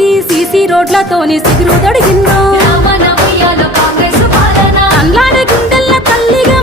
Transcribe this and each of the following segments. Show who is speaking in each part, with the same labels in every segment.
Speaker 1: రాసి సీసీ రోడ్లతోని సిగురు దొడిగిందో. అండ్లాడే గుండెల తల్లిగా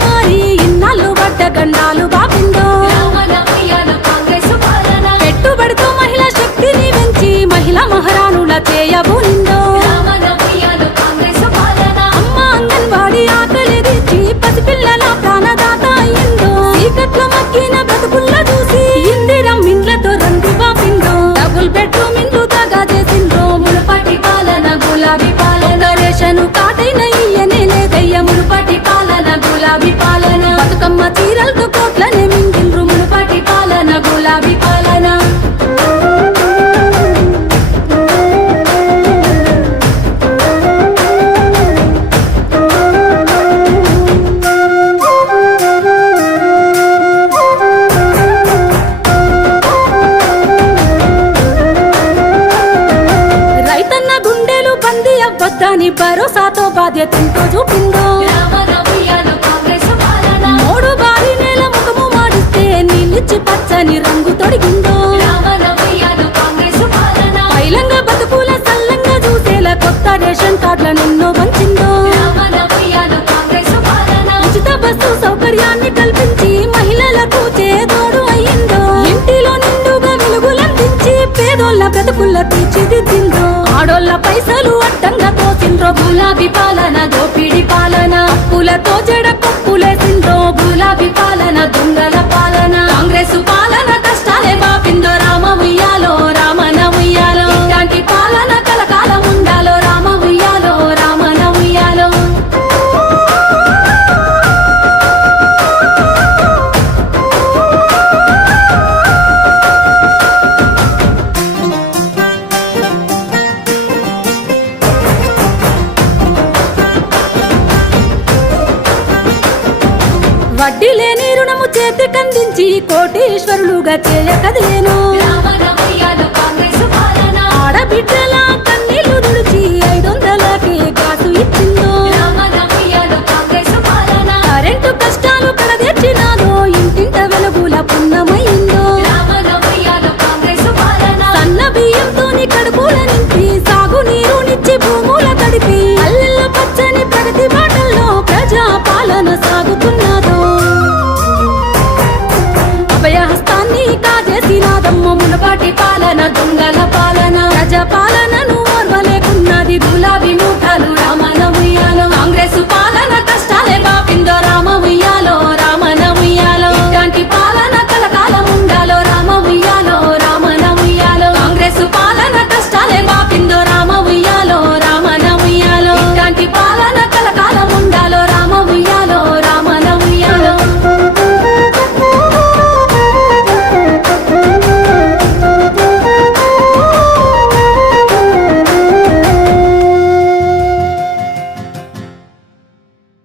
Speaker 1: అని భరోసాతో బాధ్యతంతో చూపిందో మూడు బారి నేల ముఖము మాడితే నీళ్ళిచ్చి పచ్చని రంగు తొడిగిందో ప్రతికూల తీర్చి చేసిండ్రో పాలన గోపిడి పాలన అప్పులతో జడ వడ్డీ లేని రుణము చేతి కందించి కోటీశ్వరులుగా చేయకదిలేను పక్షపాటి పాలన దొంగల పాలన ప్రజా పాలన.